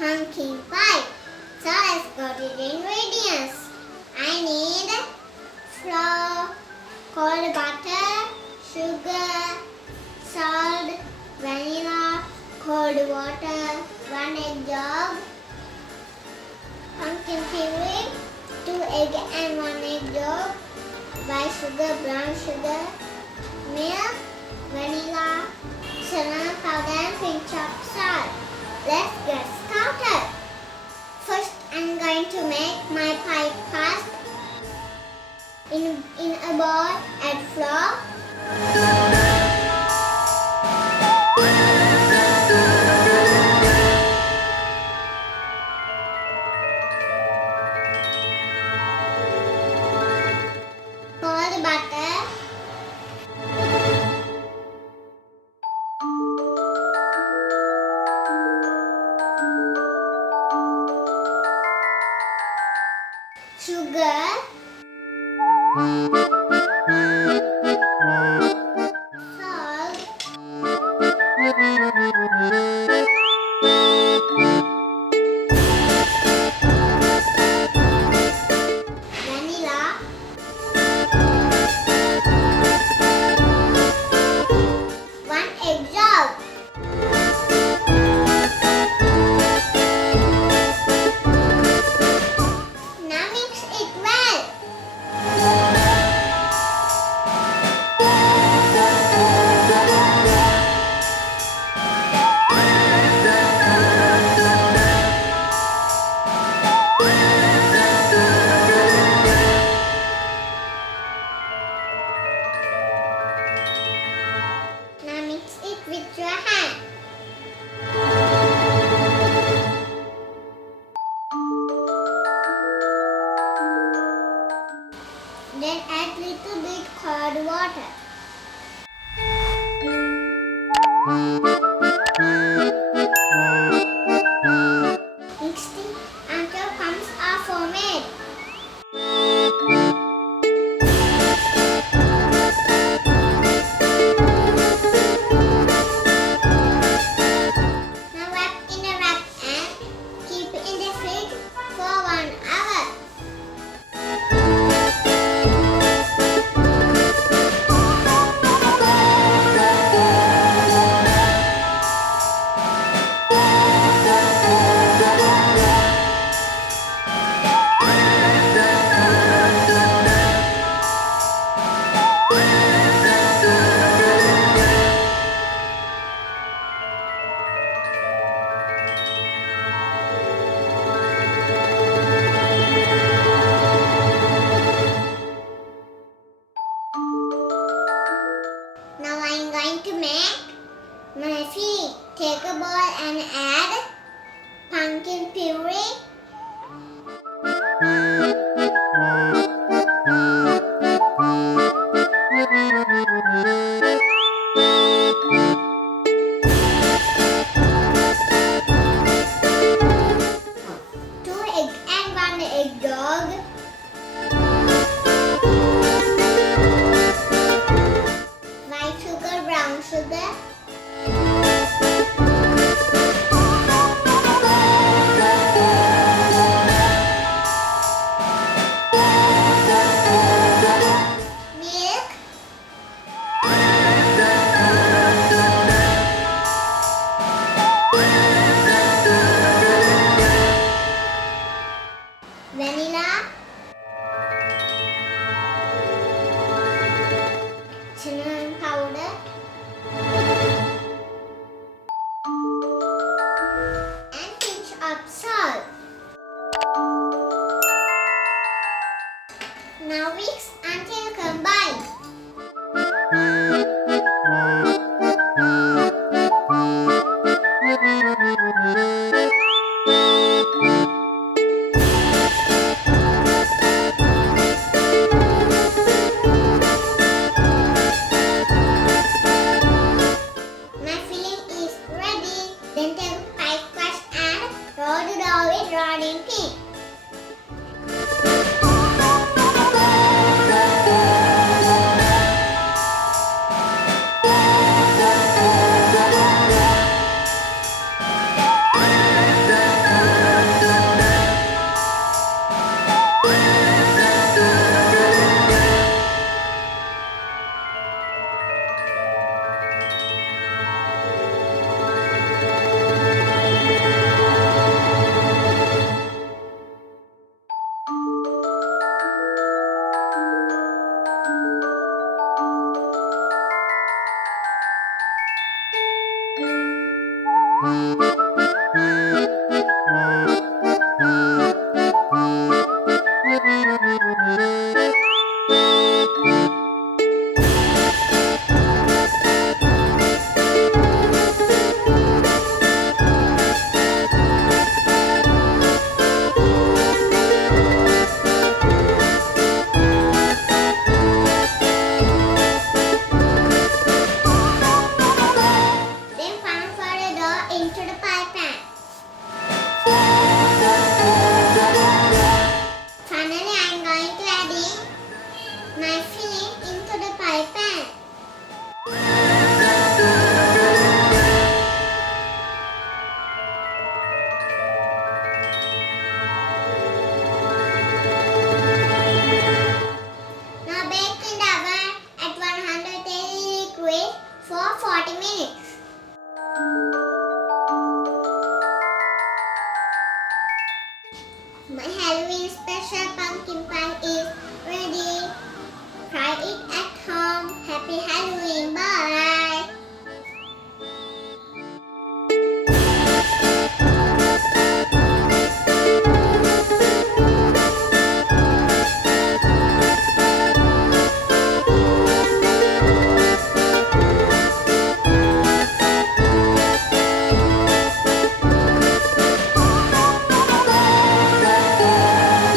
pumpkin pie. So let's go to the ingredients. I need flour, cold butter, sugar, salt, vanilla, cold water, 1 egg yolk, pumpkin puree, 2 egg and 1 egg yolk, white sugar, brown sugar, milk, vanilla, cinnamon powder and pinch of salt. Let's get started. First, I'm going to make my pie crust. In a bowl, add flour. Cold butter. Sugar. Salt. Vanilla. 1 egg yolk. Now mix it well. Now mix it with your hand. Then add little bit cold water. Mix it until crumbs are formed. Now wrap in a wrap and keep it in the fridge for 1 hour. Now I'm going to make my feet. Take a bowl and add pumpkin puree, two egg and 1 egg yolk, white sugar, brown sugar, milk, vanilla, cinnamon powder, and pinch of salt. Now mix until combined. My filling is ready. Then take pie crust and roll the dough with rolling pin. My Halloween special pumpkin pie is ready. Try it at home. Happy Halloween. Bye.